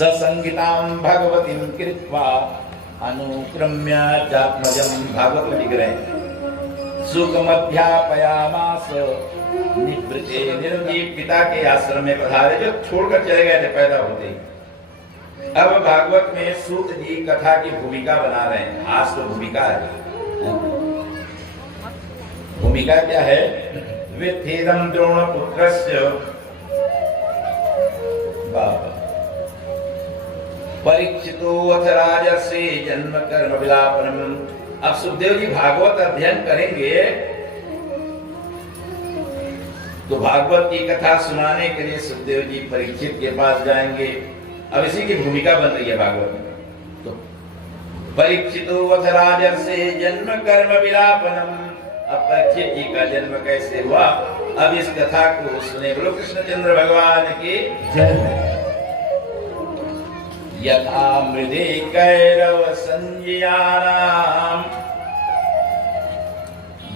ससंगितां भगवतीं कृत्वा अनुक्रम्य चात्मजं भागवत लिख रहे हैं। सुखमध्यापयामास निवृत्ते निरंजीव पिता के आश्रम में पधारे, जो छोड़कर चले गए थे पैदा होते ही। अब भागवत में सूत जी कथा की भूमिका बना रहे हैं। आज तो भूमिका है, भूमिका क्या है? विथेदं द्रोण पुत्रस्य परीक्षितो अथ राजर्षि जन्म कर्म विलापनम। अब सुखदेव जी भागवत अध्ययन करेंगे तो भागवत की कथा सुनाने के लिए सुखदेव जी परीक्षित के पास जाएंगे। अब इसी की भूमिका बन रही है भागवत में। तो परीक्षितो अथ राजर्षि जन्म कर्म विलापनम। अब परीक्षित जी का जन्म कैसे हुआ, अब इस कथा को सुने। बोलो कृष्णचंद्र भगवान की जय। यथा मृदे कैरव संज्ञानाम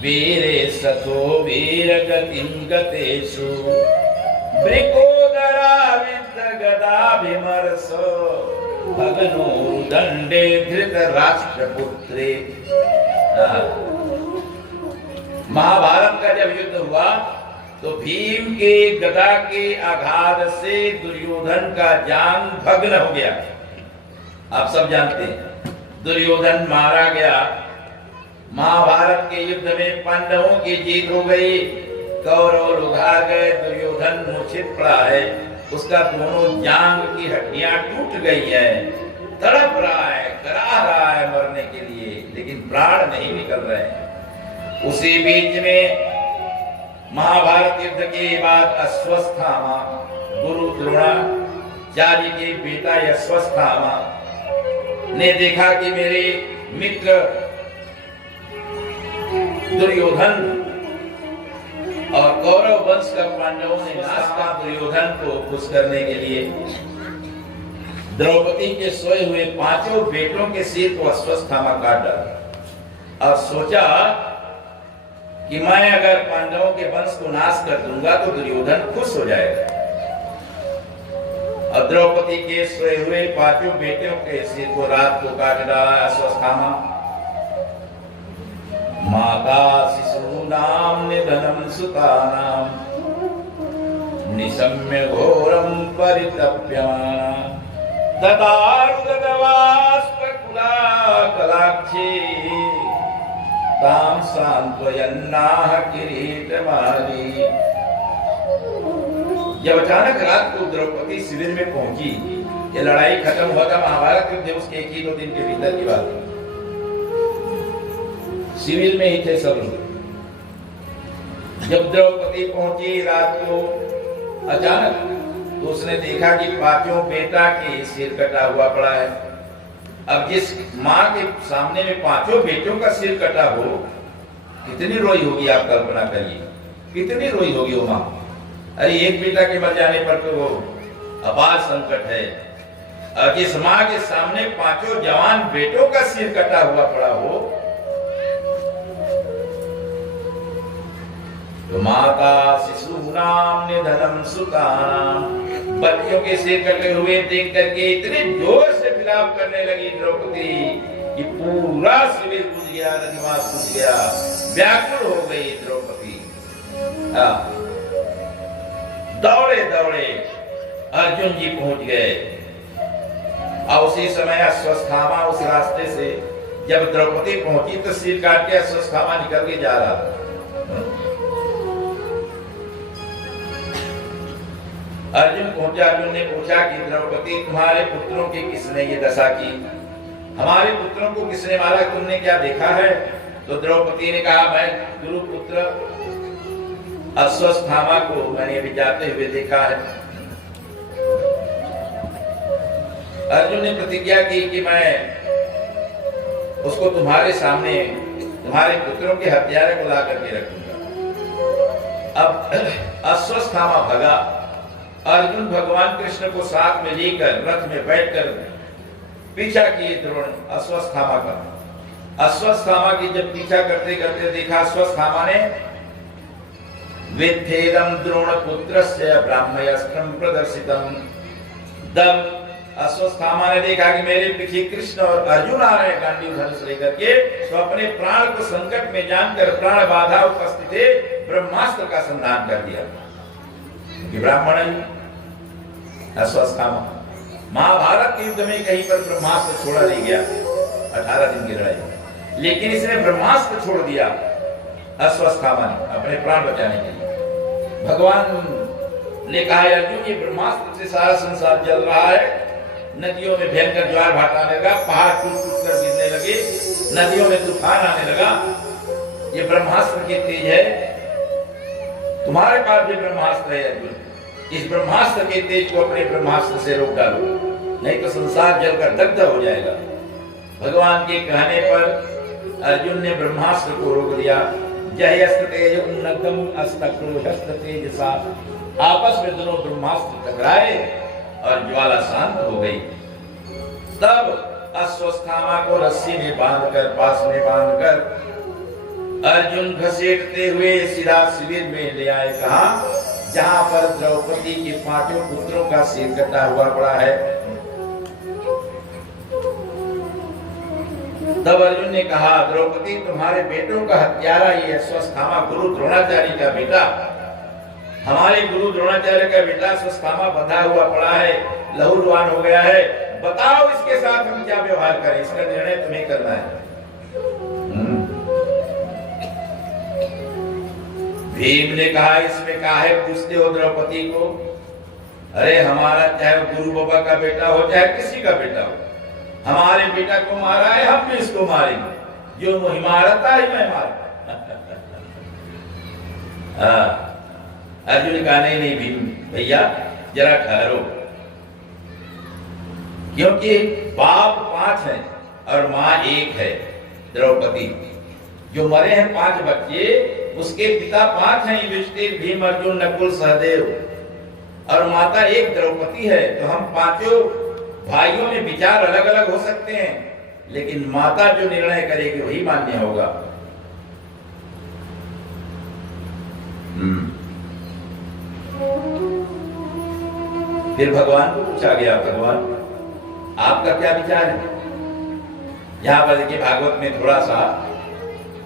वीरे सतो वीरगतिं गतेषु ब्रिकोदरा विद्रगदाभिमर्शो भगनो दंडे धृतराष्ट्रपुत्रे। महाभारत का जब युद्ध हुआ तो भीम के गदा के आघात से दुर्योधन का जांग भग्न हो गया। आप सब जानते हैं दुर्योधन मारा गया। महाभारत के युद्ध में पांडवों की जीत हो गई, कौरव लोग हार गए, दुर्योधन मूर्छित पड़ा है। उसका दोनों जांग की हड्डियां टूट गई है, तड़प रहा है, करा रहा है मरने के लिए, लेकिन प्राण नहीं निकल रहे हैं। उसी बीच में महाभारत युद्ध के बाद अश्वस्थामा गुरु द्रोणाचार्य के बेटा अश्वस्थामा ने देखा कि मेरे मित्र दुर्योधन और कौरव वंश का पांडवों ने नाश का दुर्योधन को खुश करने के लिए द्रौपदी के सोए हुए पांचों बेटों के सिर को अश्वस्थामा काट डाला। और सोचा कि मैं अगर पांडवों के वंश को नाश कर दूंगा तो दुर्योधन खुश हो जाएगा। और द्रौपदी के सोए हुए पांचों बेटियों के सिर को रात को काट डाला अश्वस्थामा। माता शिशूनां निधनं सुतानां निशम्य घोरं परितप्यमाना ददारुदवास्पकुला कलाक्षी ताम सांत्वयन्नाह किरीटमाली। जब अचानक रात को द्रौपदी शिविर में पहुंची, ये लड़ाई खत्म हुआ था महाभारत युद्ध उसके 1-2 दिन के भीतर की बात। शिविर में ही थे सब लोग। जब द्रौपदी पहुंची रात को अचानक, तो उसने देखा कि पांचों बेटा के सिर कटा हुआ पड़ा है। अब जिस माँ के सामने में पांचों बेटों का सिर कटा हो, कितनी रोई होगी आप कल्पना करिए, कितनी रोई होगी वो माँ। अरे एक बेटा के मर जाने पर तो वो अपार संकट है, और जिस माँ के सामने पांचों जवान बेटों का सिर कटा हुआ पड़ा हो, तो माता शिशूनां निधनं सुतानां। बच्चों के सिर कटे हुए देख करके इतने जोर से विलाप करने लगी द्रौपदी कि पूरा शिविर बुझ गया, रजवास बुझ गया, व्याकुल हो गई द्रौपदी। दौड़े दौड़े अर्जुन जी पहुंच गए। और उसी समय अश्वस्थामा उस रास्ते से जब द्रौपदी पहुंची तो सिर काट के अश्वस्थामा निकल के जा रहा था। अर्जुन पहुंचा। अर्जुन ने पूछा कि द्रौपदी तुम्हारे पुत्रों की किसने ये दशा की, हमारे पुत्रों को किसने मारा, तुमने क्या देखा है? तो द्रौपदी ने कहा मैं गुरु पुत्र अश्वस्थामा को मैंने अभी जाते हुए देखा है। अर्जुन ने प्रतिज्ञा की कि मैं उसको तुम्हारे सामने तुम्हारे पुत्रों के हत्यारे को ला करके रखूंगा। अब अश्वस्थामा भगा। अर्जुन भगवान कृष्ण को साथ में लेकर रथ में बैठकर पीछा किए द्रोण अश्वस्थामा का। अश्वस्थामा की जब पीछा करते करते देखा अश्वस्थामा ने विद्धेदं द्रोण पुत्रस्य ब्राह्मयस्त्रं प्रदर्शितम्। जब अश्वत्थामा ने देखा कि मेरे पीछे कृष्ण और अर्जुन आ रहे हैं गांडीव धनुष लेकर के, तो अपने प्राण को संकट में जानकर प्राण बाधा उपस्थित है, ब्रह्मास्त्र का संधान कर दिया। ब्राह्मण अश्वत्थामा महाभारत के युद्ध में कहीं पर ब्रह्मास्त्र छोड़ा नहीं गया, 18 दिन की लड़ाई, लेकिन इसने ब्रह्मास्त्र छोड़ दिया अश्वत्थामा ने अपने प्राण बचाने के लिए। भगवान ने कहा अर्जुन ये ब्रह्मास्त्र से सारा संसार जल रहा है, नदियों में भयंकर ज्वार भाटा आने लगा, पहाड़ टूट-टूट कर गिरने लगे, नदियों में तूफान आने लगा, ये ब्रह्मास्त्र की तेज है, तुम्हारे पास भी ब्रह्मास्त्र है अर्जुन, इस ब्रह्मास्त्र के तेज को अपने ब्रह्मास्त्र से रोक डालो, नहीं तो संसार जलकर दग्ध हो जाएगा। भगवान के कहने पर अर्जुन ने ब्रह्मास्त्र को रोक दिया। आपस में दोनों ब्रह्मास्त्र टकराए और ज्वाला शांत हो गई। तब अश्वत्थामा को रस्सी में बांधकर, पास में बांधकर अर्जुन घसीटते हुए सीधा शिविर में ले आए। कहा जहां पर द्रौपदी के 5 पुत्रों का सिर कटा हुआ पड़ा है। तब अर्जुन ने कहा द्रौपदी तुम्हारे बेटों का हत्यारा ये अश्वत्थामा गुरु द्रोणाचार्य का बेटा, हमारे गुरु द्रोणाचार्य का बेटा अश्वत्थामा बंधा हुआ पड़ा है, लहूलुहान हो गया है, बताओ इसके साथ हम क्या व्यवहार करें, इसका निर्णय तुम्हें करना है। भीम ने कहा इसमें काहे पूछते हो द्रौपदी को, अरे हमारा चाहे गुरु बाबा का बेटा हो चाहे किसी का बेटा हो, हमारे बेटा को मारा है, हम भी इसको मारेंगे, जो मुझे मारता है मैं मारूंगा। अर्जुन कहा नहीं भीम भैया जरा ठहरो, क्योंकि बाप 5 है और माँ 1 है द्रौपदी। जो मरे हैं 5 बच्चे, उसके पिता 5 हैं, युधिष्ठिर, भीम, अर्जुन, नकुल, सहदेव, और माता 1 द्रौपदी है। तो हम 5 भाइयों में विचार अलग अलग हो सकते हैं, लेकिन माता जो निर्णय करेगी वही मान्य होगा। फिर भगवान को पूछा गया, भगवान आपका क्या विचार है? यहाँ पर देखिए भागवत में थोड़ा सा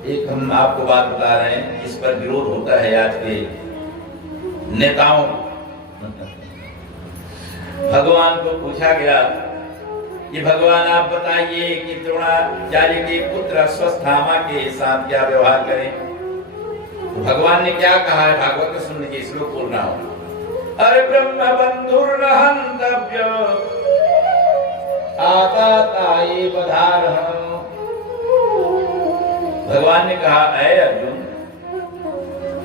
एक हम आपको बात बता रहे हैं, इस पर विरोध होता है आज के नेताओं। भगवान को पूछा गया कि भगवान आप बताइए कि द्रोणाचार्य के पुत्र अश्वत्थामा के साथ क्या व्यवहार करें। तो भगवान ने क्या कहा है भागवत में सुन लीजिए, श्लोक बोल रहा हूं। अरे ब्रह्म बंधुर हन्तव्य आताताये बधारहम्। भगवान ने कहा ऐ अर्जुन,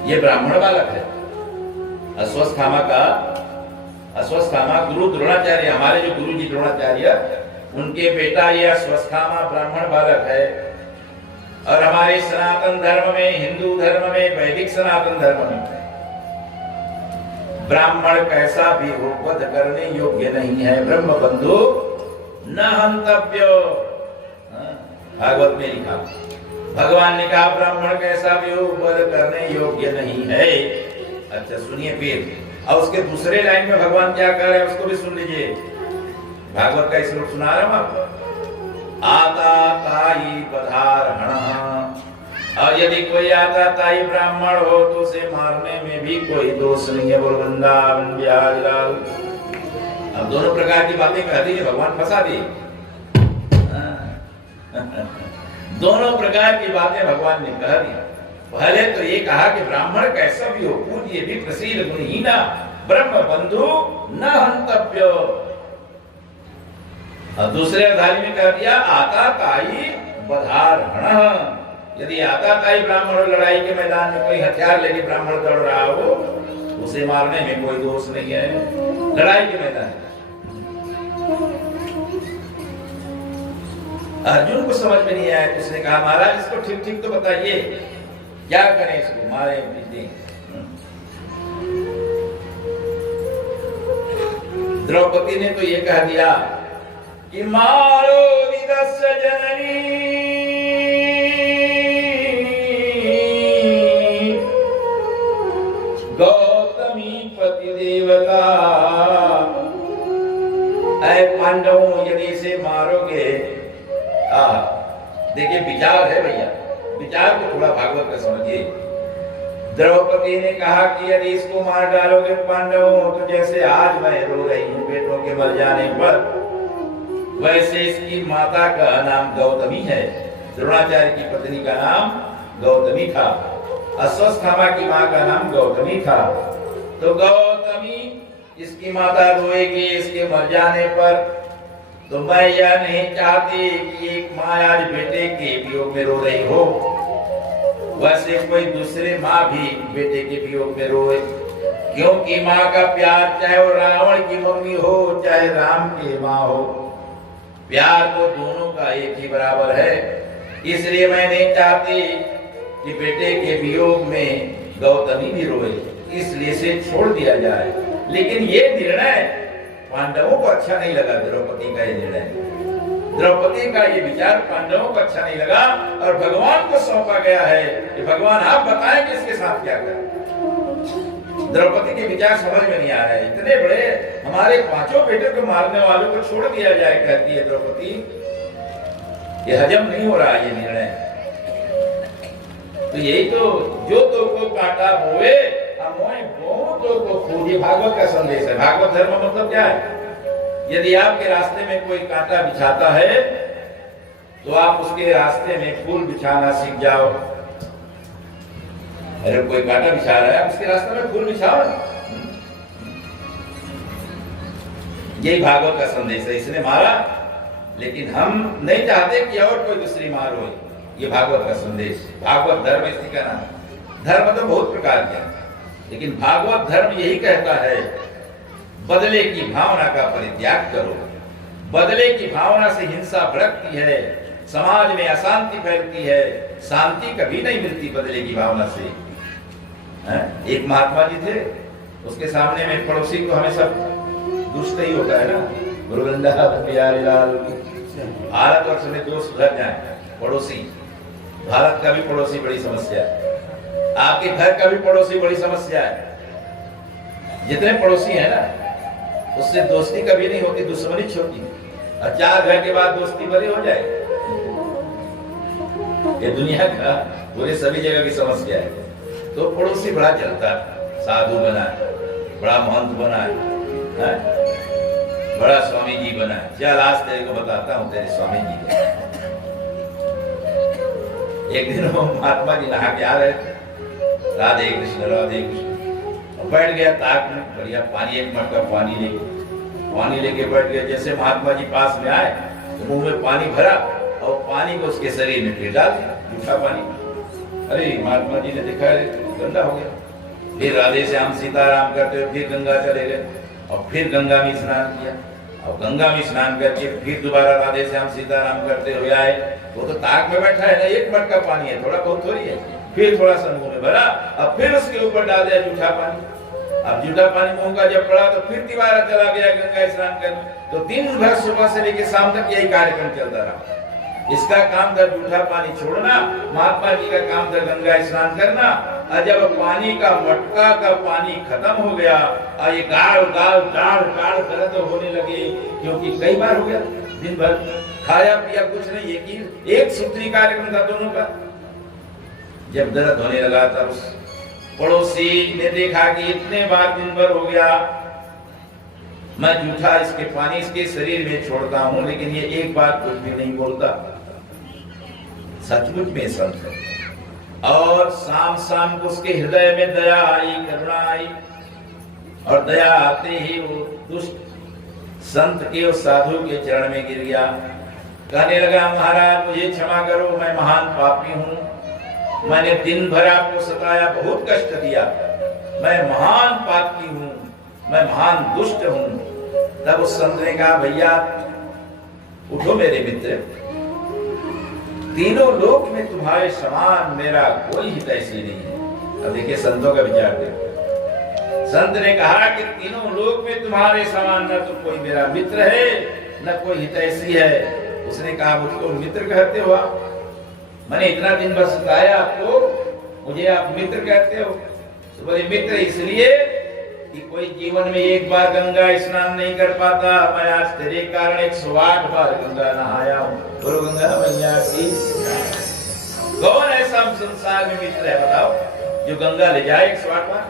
ये ब्राह्मण बालक है अश्वत्थामा गुरु द्रोणाचार्य, हमारे जो गुरु जी द्रोणाचार्य उनके बेटा ये अश्वत्थामा ब्राह्मण बालक है। और हमारे सनातन धर्म में, हिंदू धर्म में, वैदिक सनातन धर्म में ब्राह्मण कैसा भी हो वध करने योग्य नहीं है, ब्रह्म बंधु न हन्तव्य। भागवत में लिखा, भगवान ने कहा ब्राह्मण कैसा भी हो वध करने योग्य नहीं है। अच्छा सुनिए फिर, और उसके दूसरे लाइन में भगवान क्या कह रहे हैं उसको भी सुन लीजिए। भागवत का श्लोक सुना रहा हूं आपको। आता ताई बधारहण, और यदि कोई आता ताई ब्राह्मण हो तो उसे मारने में भी कोई दोष नहीं है। बोल वृंदावन बिहारी लाल। अब दोनों प्रकार की बातें कह दी, भगवान फंसा दी। दोनों प्रकार की बातें भगवान ने कह दी। पहले तो ये कहा कि ब्राह्मण कैसा भी हो पूज्य भी प्रसीद गुणहीना ब्रह्म बंधु न हन्तव्य। और दूसरे अध्याय में कह दिया आता ताई बधारहण। यदि आता ताई ब्राह्मण लड़ाई के मैदान में कोई हथियार लेके ब्राह्मण दौड़ रहा हो, उसे मारने में कोई दोष नहीं है, लड़ाई के मैदान। अर्जुन को समझ में नहीं आया, उसने कहा महाराज इसको ठीक ठीक तो बताइए, क्या करें इसको, मारे पीटे। द्रौपदी ने तो ये कह दिया कि मारो विदस्य जननी गौतमी पति देवता। भैया, विचार को थोड़ा भागवत का समझिए। द्रौपदी ने कहा कि यदि इसको मार डालोगे पांडवों तो जैसे आज मैं रो रही हूँ बेटों के मर जाने पर, वैसे इसकी माता का नाम गौतमी है। द्रोणाचार्य की पत्नी का नाम गौतमी था, अश्वस्थामा की माँ का नाम गौतमी था। तो गौतमी इसकी माता रोएगी इसके मर जाने पर, तो मैं यह नहीं चाहती कि एक माँ आज बेटे के वियोग में रो रही हो, वैसे कोई दूसरे माँ भी बेटे के वियोग में रोए, क्योंकि माँ का प्यार चाहे वो रावण की मम्मी हो चाहे राम की माँ हो, प्यार तो दोनों का एक ही बराबर है। इसलिए मैं नहीं चाहती कि बेटे के वियोग में गौतमी भी रोए, इसलिए इसे छोड़ दिया जाए। लेकिन ये निर्णय पांडवों को अच्छा नहीं लगा। द्रौपदी का ये निर्णय, द्रौपदी का ये विचार पांडवों को अच्छा नहीं लगा और भगवान को सौंपा गया है कि भगवान आप बताएं कि इसके साथ क्या करें। द्रौपदी के विचार समझ में नहीं आ रहे। इतने बड़े हमारे 5 बेटे को मारने वालों को छोड़ दिया जाए, कहती है द्रौपदी, ये हजम नहीं हो रहा ये निर्णय। तो यही तो जो तो को काटा बोए तो को खोजे, भागवत का संदेश है। भागवत धर्म मतलब क्या है? यदि आपके रास्ते में कोई कांटा बिछाता है तो आप उसके रास्ते में फूल बिछाना सीख जाओ। अरे कोई कांटा बिछा रहा है, उसके रास्ते में फूल बिछाओ। यही भागवत का संदेश है। इसने मारा, लेकिन हम नहीं चाहते कि और कोई दूसरी मार हो। ये भागवत का संदेश, भागवत धर्म इसी का नाम। धर्म तो बहुत प्रकार के हैं, लेकिन भागवत धर्म यही कहता है बदले की भावना का परित्याग करो। बदले की भावना से हिंसा भड़कती है, समाज में अशांति फैलती है, शांति कभी नहीं मिलती बदले की भावना से। एक महात्मा जी थे, उसके सामने में पड़ोसी को हमेशा दुष्ट ही होता है ना, भारत वर्ष में दोस्त सुधर जाए। पड़ोसी, भारत का भी पड़ोसी बड़ी समस्या है, आपके घर का भी पड़ोसी बड़ी समस्या है। जितने पड़ोसी हैं ना, उससे दोस्ती कभी नहीं होती, दुश्मनी छोटी। और 4 घर के बाद दोस्ती बड़ी हो जाए, ये दुनिया का पूरे सभी जगह की समस्या है। तो पड़ोसी बड़ा चलता है, साधु बना है, बड़ा महंत बना है, बड़ा स्वामी जी बना है। चल आज तेरे को बताता हूँ तेरे स्वामी जी को। एक दिन वो महात्मा जी नहा के आ रहे थे, राधे कृष्ण राधे कृष्ण, बैठ गया ताक में, बढ़िया पानी, एक मटका पानी लेके बैठ गया। जैसे महात्मा जी पास में आए तो मुंह में पानी भरा और पानी को उसके शरीर में फिर डाल दिया, जूठा पानी। अरे महात्मा जी ने देखा गंदा हो गया। फिर राधे श्याम सीताराम करते हुए फिर गंगा चले गए और फिर गंगा में स्नान किया और गंगा में स्नान करके फिर दोबारा राधे श्याम सीताराम करते हुए आए। वो तो ताक में बैठा है ना, एक मटका पानी है, थोड़ा बहुत थोड़ी है। फिर थोड़ा सा मुंह में भरा और फिर उसके ऊपर डाल दिया जूठा पानी। अब जूठा पानी मुंह का जब पड़ा तो फिर दोबारा चला गया गंगा स्नान करने। तो दिन भर सुबह से लेकर शाम तक यही कार्यक्रम चलता रहा। इसका काम था जूठा पानी छोड़ना, महात्मा जी का काम था गंगा स्नान करना। और जब पानी का मटका का पानी खत्म हो गया और ये गाल गाल गाल गाल दर्द होने लगे, क्योंकि कई बार हो गया, दिन भर खाया पिया कुछ नहीं, एक सूत्री कार्यक्रम था दोनों का। जब दर्द होने लगा तब उस पड़ोसी ने देखा कि इतने बार दिन भर हो गया, मैं जूठा इसके पानी इसके शरीर में छोड़ता हूं, लेकिन ये एक बार कुछ भी नहीं बोलता। सचमुच में संत है। और शाम शाम को उसके हृदय में दया आई, करुणा आई, और दया आते ही वो दुष्ट संत के और साधु के चरण में गिर गया। कहने लगा, महाराज मुझे क्षमा करो, मैं महान पापी हूँ, मैंने दिन भर आपको सताया, बहुत कष्ट दिया, मैं महान पापी हूँ, मैं महान दुष्ट हूँ। तब उस संत ने कहा, भैया उठो मेरे मित्र, तीनों लोक में तुम्हारे समान मेरा कोई हितैषी नहीं है। अब देखिए संतों का विचार देखो। संत ने कहा कि तीनों लोक में तुम्हारे समान न तो कोई मेरा मित्र है न कोई हितैषी है। उसने कहा, मुझको मित्र कहते हो आप? मैंने इतना दिन बस सताया आपको, मुझे आप मित्र कहते हो? तो बोले, मित्र इसलिए कि कोई जीवन में एक बार गंगा स्नान नहीं कर पाता, मैं आज तेरे कारण 108 बार गंगा नहाया हूँ। बोलो गंगा मैया की। सब संसार में मित्र है बताओ, जो गंगा ले जाए 108 बार?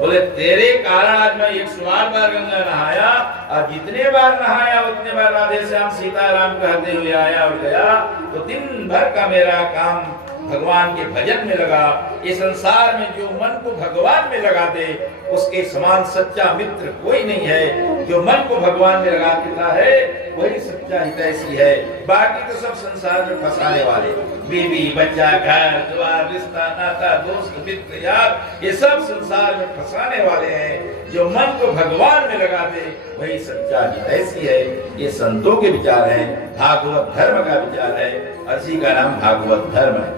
बोले तेरे कारण आज मैं 108 बार गंगा नहाया, और जितने बार नहाया उतने बार राधे श्याम सीताराम कहते हुए आया और गया, तो दिन भर का मेरा काम भगवान के भजन में लगा। इस संसार में जो मन को भगवान में लगा दे, उसके समान सच्चा मित्र कोई नहीं है। जो मन को भगवान में लगा देता है वही सच्चा हितैषी है। बाकी तो सब संसार में फंसाने वाले, बीवी बच्चा घर द्वार रिश्ता नाता दोस्त मित्र यार, ये सब संसार में फंसाने वाले हैं। जो मन को भगवान में लगा दे वही सच्चा हितैषी है। ये संतों के विचार हैं, भागवत धर्म का विचार है, और इसी का नाम भागवत धर्म है।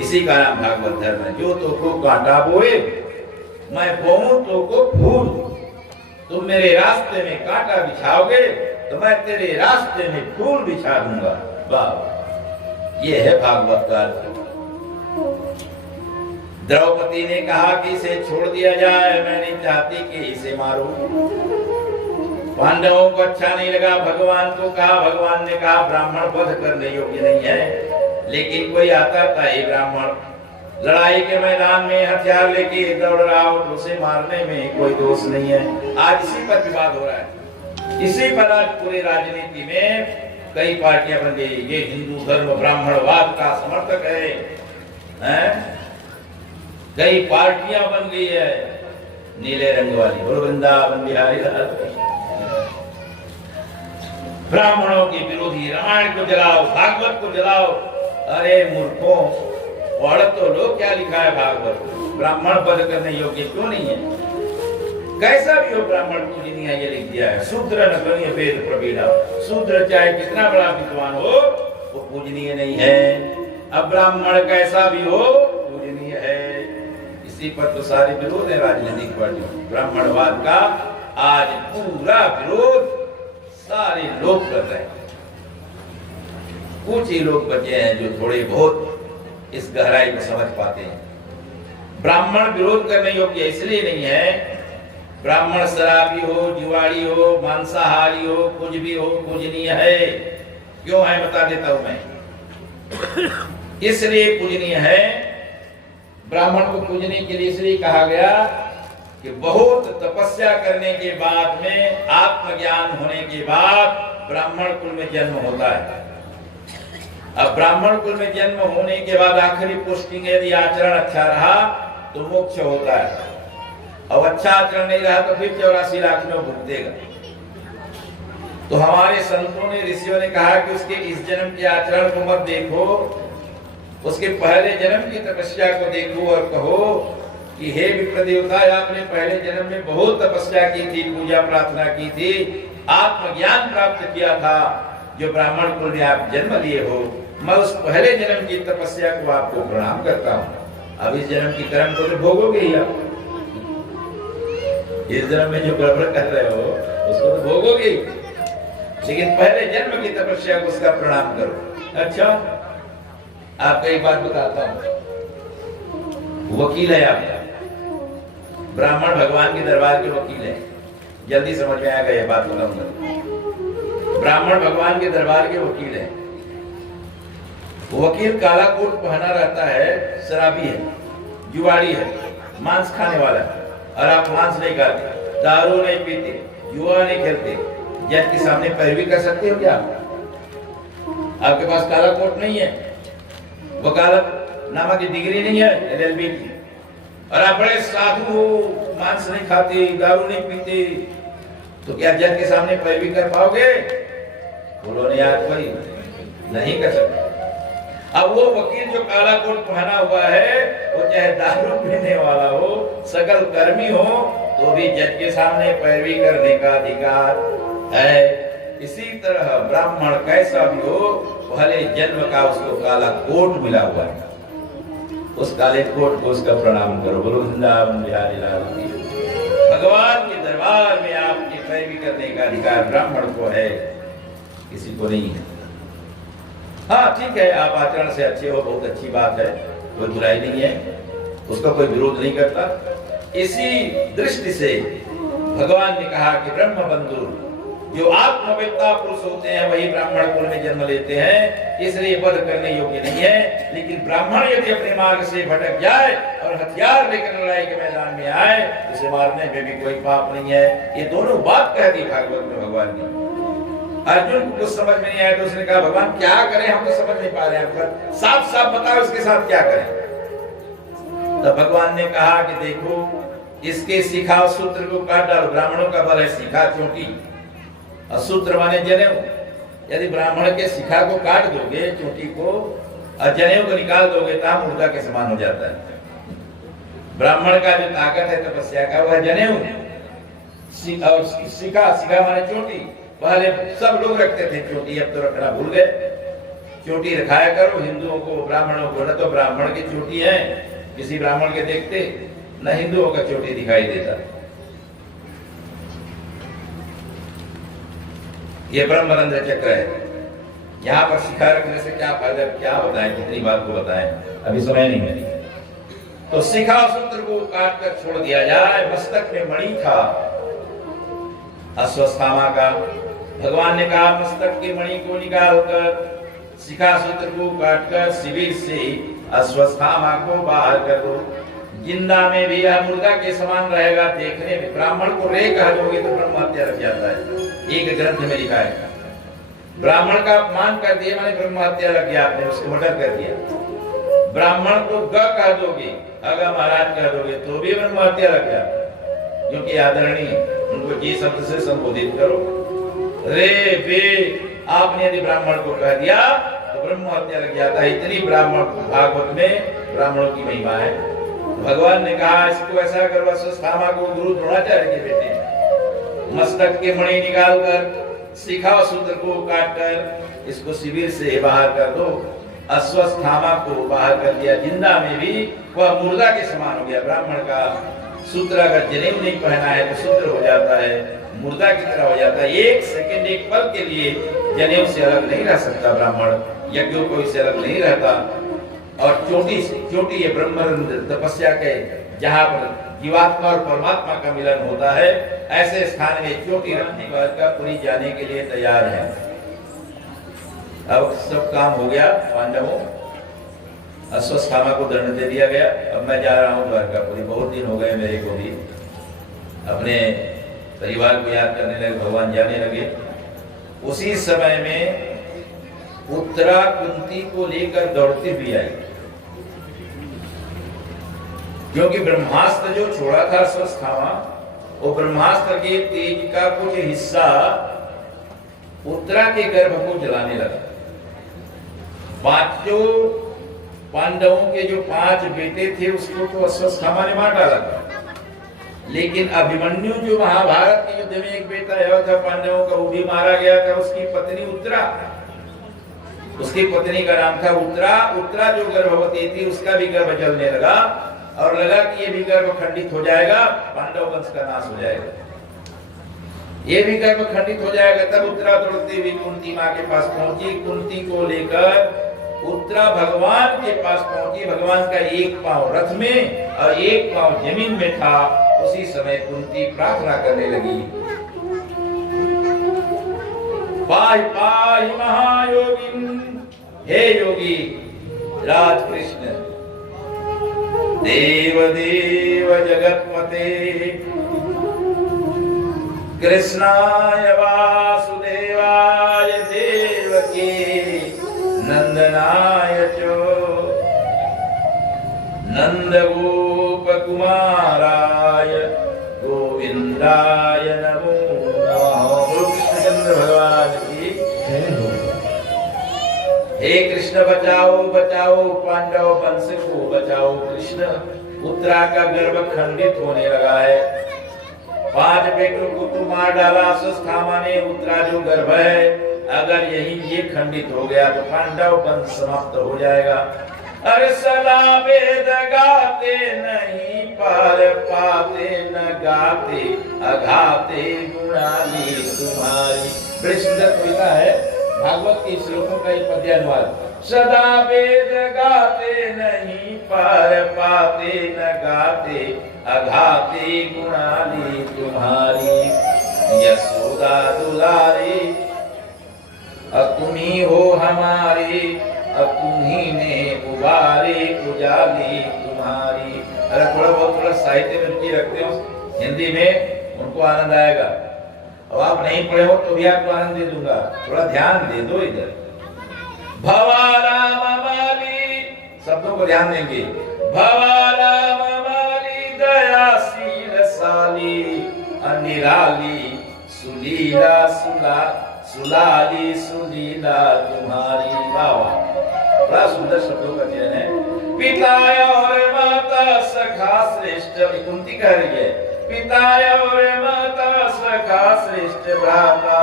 इसी का नाम भागवत धर्म है। जो तो को कांटा बोए, मैं बोऊं तो को फूल। तुम मेरे रास्ते में कांटा बिछाओगे तो मैं तेरे रास्ते में फूल बिछा दूंगा। वाह, ये है भागवत का अर्थ। द्रौपदी ने कहा कि इसे छोड़ दिया जाए, मैं नहीं चाहती कि इसे मारो। पांडवों को अच्छा नहीं लगा, भगवान को कहा, भगवान ने कहा ब्राह्मण वध करने योग्य नहीं है। लेकिन कोई आता था ये ब्राह्मण लड़ाई के मैदान में हथियार लेके दौड़ रहा हो तो उसे मारने में कोई दोष नहीं है। आज इसी पर विवाद हो रहा है। इसी पर आज पूरी राजनीति में कई पार्टियां बन गई। ये हिंदू धर्म ब्राह्मणवाद का समर्थक है? कई पार्टियां बन गई है नीले रंग वाली। वृंदावन बिहारी ब्राह्मणों के विरोधी, रामायण को जलाओ, भागवत को जलाओ। अरे मूर्खों, पढ़ तो लो क्या लिखा है भागवत। ब्राह्मण वध करने योग्य क्यों नहीं है? कैसा भी हो ब्राह्मण पूजनीय ये लिख दिया है। शूद्र न करिए वेद प्रवीणा। शूद्र चाहे कितना बड़ा विद्वान हो वो पूजनीय नहीं है। अब ब्राह्मण कैसा भी हो पूजनीय है। इसी पर तो सारे विरोध है राजनीतिक पार्टी। ब्राह्मणवाद का आज पूरा विरोध सारे लोग कर रहे हैं। कुछ ही लोग बचे हैं जो थोड़े बहुत इस गहराई को समझ पाते हैं। ब्राह्मण विरोध करने योग्य इसलिए नहीं है, ब्राह्मण शराबी हो, जुआड़ी हो, मांसाहारी हो, कुछ भी हो, पूजनीय है। क्यों है बता देता हूं मैं। इसलिए पूजनीय है, ब्राह्मण को पूजने के लिए इसलिए कहा गया कि बहुत तपस्या करने के बाद में, आत्मज्ञान होने के बाद ब्राह्मण कुल में जन्म होता है। अब ब्राह्मण कुल में जन्म होने के बाद आखिरी पोस्टिंग यदि आचरण अच्छा रहा तो मोक्ष होता है, और अच्छा आचरण नहीं रहा तो फिर 84 लाख में भुगतेगा। तो हमारे संतों ने, ऋषियों ने कहा कि उसके इस जन्म के आचरण को मत देखो, उसके पहले जन्म की तपस्या को देखो और कहो कि हे विप्र देवता, आपने पहले जन्म में बहुत तपस्या की थी, पूजा प्रार्थना की थी, आत्मज्ञान प्राप्त किया था, जो ब्राह्मण कुल में आप जन्म लिए हो। मैं उस पहले जन्म की तपस्या को आपको प्रणाम करता हूँ। अब इस जन्म की कर्म को तो भोगोगे ही आप। इस जन्म में जो गड़बड़ कर रहे हो उसको तो भोगोगे, लेकिन पहले जन्म की तपस्या को उसका प्रणाम करो। अच्छा, आपको एक बात बताता हूँ। वकील है आप, ब्राह्मण भगवान के दरबार के वकील है। जल्दी समझ में आएगा ये बात बताऊंगा। ब्राह्मण भगवान के दरबार के वकील है। वकील काला कोट पहना रहता है, शराबी है, जुआड़ी है, मांस खाने वाला है, और आप मांस नहीं खाते, दारू नहीं पीते, जुआ नहीं खेलते, जज के सामने पैरवी कर सकते हो क्या? आपके पास काला कोट नहीं है, वकालत नामा की डिग्री नहीं है LLB की, और आप बड़े साधु हो, मांस नहीं खाते, दारू नहीं पीते, तो क्या जज के सामने पैरवी कर पाओगे? बोलो नहीं यार, कोई नहीं कर सकते। अब वो वकील जो काला कोट पहना हुआ है, वो चाहे दारू पीने वाला हो, सकल कर्मी हो, तो भी जज के सामने पैरवी करने का अधिकार है। इसी तरह ब्राह्मण कैसा भी हो, भले जन्म का उसको काला कोट मिला हुआ है, उस काले कोट को उसका प्रणाम करो। बोलो वृंदावन बिहारी लाल की। भगवान के दरबार में आपकी पैरवी करने का अधिकार ब्राह्मण को है, किसी को नहीं है। हाँ ठीक है, आप आचरण से अच्छे हो, बहुत अच्छी बात है, कोई बुराई नहीं है, उसका कोई विरोध नहीं करता। इसी दृष्टि से भगवान ने कहा कि ब्रह्म बंधु जो आत्मवेत्ता पुरुष होते हैं वही ब्राह्मण कुल में जन्म लेते हैं, इसलिए वध करने योग्य नहीं है। लेकिन ब्राह्मण यदि अपने मार्ग से भटक जाए और हथियार लेकर लड़ाई के मैदान में आए, उसे मारने में भी कोई पाप नहीं है। ये दोनों बात कह दी भागवत में भगवान ने। अर्जुन को कुछ समझ में नहीं आया तो उसने कहा भगवान क्या करें, हम तो समझ नहीं पा रहे हैं, साफ साफ बताओ इसके साथ क्या करें। तो भगवान ने कहा कि देखो, इसके शिखा और सूत्र को काट डालो। ब्राह्मणों का बल है शिखा चोटी, और सूत्र माने जनेऊ। यदि ब्राह्मण के शिखा को काट दोगे, चोटी को, और जनेऊ को निकाल दोगे तो मुर्दा के समान हो जाता है। ब्राह्मण का जो ताकत है तपस्या का, वह जनेऊ और शिखा माने चोटी। पहले सब लोग रखते थे चोटी, अब तो रखना भूल गए। चोटी रखाया करो हिंदुओं को, ब्राह्मणों को। न तो ब्राह्मण की चोटी है, किसी ब्राह्मण के देखते, न हिंदुओं का चोटी दिखाई देता। ये ब्रह्मरंध्र चक्र है। यहाँ पर शिखा रखने से क्या फायदा, क्या बताएं, कितनी बात को बताएं, अभी समय नहीं है। तो शिखा सूत्र को काट कर छोड़ दिया जाए। मस्तक में मणि था अश्वत्थामा का। भगवान ने कहा मस्तक की मणि को निकालकर, शिखा सूत्र को काटकर शिविर से अश्वत्थामा को बाहर कर दो। जिंदा में भी यह मुर्दा के समान रहेगा देखने में। ब्राह्मण को रे कह दोगे तो ब्रह्म हत्या लग जाता है। एक ग्रंथ में लिखा है, ब्राह्मण का अपमान कर दिया माने ब्रह्म हत्या लग गया, आपने उसको मर्डर कर दिया। ब्राह्मण को ग कह दोगे, अगर महाराज कह दोगे तो भी ब्रह्म हत्या लग गया, क्योंकि आदरणीय, उनको जी शब्द से संबोधित करो। रे बे आपने यदि ब्राह्मण को कह दिया तो ब्रह्म हत्या लग जाता है। इतनी ब्राह्मण भागवत में ब्राह्मणों की महिमा है। भगवान ने कहा इसको ऐसा करो, अश्वत्थामा को गुरु द्रोणाचार्य के बेटे, मस्तक के मणि निकालकर, शिखा और सूत्र को काटकर इसको शिविर से बाहर कर दो। अश्वत्थामा को बाहर कर दिया। जिंदा में भी वह मुर्दा के समान हो गया। ब्राह्मण का सूत्र अगर जनेऊ नहीं पहना है तो सूत्र हो जाता है, मुर्दा की तरह हो जाता है। एक सेकंड, एक पल के लिए जनेऊ से अलग नहीं रह सकता ब्राह्मण, यज्ञों को इससे अलग नहीं रहता। और चोटी से, चोटी ये ब्रह्मरंध्र तपस्या के, जहाँ पर जीवात्मा और परमात्मा का मिलन होता है, ऐसे स्थान में चोटी रखने का पूरी जाने के लिए तैयार है। अब सब काम हो गया पांडवों, अश्वत्थामा को दंड दे दिया गया। अब मैं जा रहा हूँ द्वारकापुरी। बहुत दिन हो गए मेरे को भी, अपने परिवार को याद करने लगे, भगवान जाने लगे। उसी समय में उत्तरा कुंती को लेकर दौड़ती हुई आई, क्योंकि ब्रह्मास्त्र जो छोड़ा था अश्वत्थामा, वो ब्रह्मास्त्र के तेज का कुछ हिस्सा उत्तरा के गर्भ को जलाने लगा। पांचों पांडवों के जो 5 बेटे थे उसको तो अश्वत्थामा ने मार डाला था, लेकिन अभिमन्यु जो महाभारत के युद्ध में एक बेटा आया था पांडवों का, वो भी मारा गया था। उसकी पत्नी उत्तरा, उसकी पत्नी का नाम था उत्तरा। उत्तरा जो गर्भवती थी उसका भी गर्भ जलने लगा और लगा कि ये भी गर्भ खंडित हो जाएगा, पांडव वंश का नाश हो जाएगा, ये भी गर्भ खंडित हो जाएगा। तब उत्तरा दौड़ती हुई कुंती माँ के पास पहुंची। कुंती को लेकर उत्तरा भगवान के पास पहुंची। भगवान का एक पांव रथ में और एक पांव जमीन में था। उसी समय कुंती प्रार्थना करने लगी, पाहि पाहि महायोगिन, हे योगी राज कृष्ण, देव देव जगतपते, कृष्णाय वासुदेवाय देवकी नंदनाय च नंदगोप कुमाराय गोविंदाय नमो नमः। कृष्णचंद्र भगवान की हे कृष्ण बचाओ बचाओ, पांडव वंश को बचाओ। कृष्ण, उत्तरा का गर्भ खंडित होने लगा है। 5 बेटों को तो मार डाला अश्वत्थामा ने। उत्तरा जो गर्भ है, अगर यही ये खंडित हो गया तो पांडव वंश समाप्त हो जाएगा। अरे सदा वेद गाते नहीं, पार पाते न गाते, अघाते गुणाली तुम्हारी। बड़े सुंदर कविता है, भागवत के श्लोकों का एक पद्य अनुवाद। सदा वेद गाते नहीं, पार पाते न गाते, अघाते गुणाली तुम्हारी। यशोदा दुलारी, अब तुम ही हो हमारी, अब तुम ही ने उबारी उजाली तुम्हारी। अरे थोड़ा बहुत थोड़ा साहित्य में रुचि रखते हो हिंदी में, उनको आनंद आएगा। अब आप नहीं पढ़े हो तो भी आपको आनंद दे दूंगा, थोड़ा ध्यान दे दो इधर। भवाराम माली, शब्दों को ध्यान देंगे। भवाराम माली दयाशील साली, अनिराली सुलीला सुलाली सुलीला तुम्हारी। बाबा बड़ा सुंदर शब्दों का चयन है। पिता और माता सखा श्रेष्ठ, कुंती कह रही है, पिता और माता सखा श्रेष्ठ भ्राता,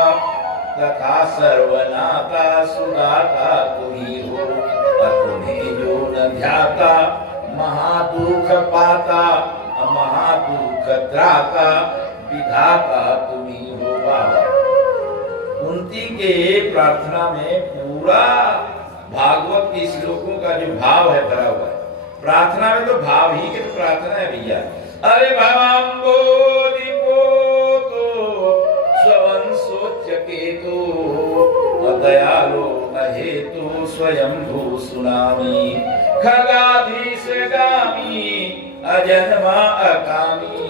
तथा सर्वनाता सुदाता तुम्ही हो, तुम्हें जो न ध्याता महादुख पाता, महादुख त्राता विधाता तुम्ही हो। बाबा कुंती के प्रार्थना में पूरा भागवत के श्लोकों का जो भाव है भरा हुआ है। प्रार्थना में तो भाव ही की तो प्रार्थना है भैया। अरे भवाम्बोधि पोतो स्वंसोच्य केतु, दयालो अहेतु स्वयंभू सुनामी, खगाधीश गामी अजन्मा अकामी,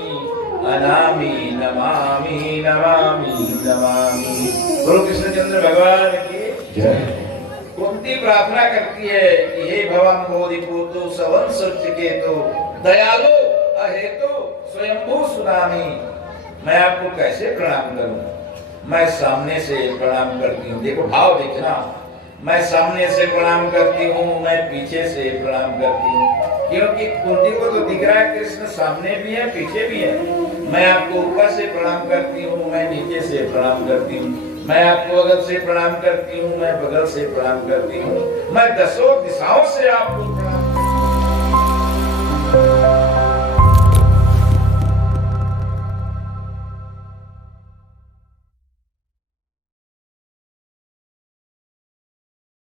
अनामी नमामि नमामि नमामि। गुरु कृष्णचंद्र भगवान की जय। कुंती प्रार्थना करती है कि हे भगवान बोधिपुत्र सवंशोच्चकेतु, दयालु अहेतु स्वयंभू सुनामी। मैं आपको कैसे प्रणाम करूं? मैं सामने से प्रणाम करती हूँ। देखो भाव देखना, मैं सामने से प्रणाम करती हूँ, मैं पीछे से प्रणाम करती हूँ। क्योंकि कुंती को तो दिख रहा है कृष्ण सामने भी है पीछे भी है। मैं आपको ऊपर से प्रणाम करती हूँ, मैं नीचे से प्रणाम करती हूँ, मैं आपको बगल से प्रणाम करती हूँ, मैं बगल से प्रणाम करती हूँ, मैं दसों दिशाओं से आपको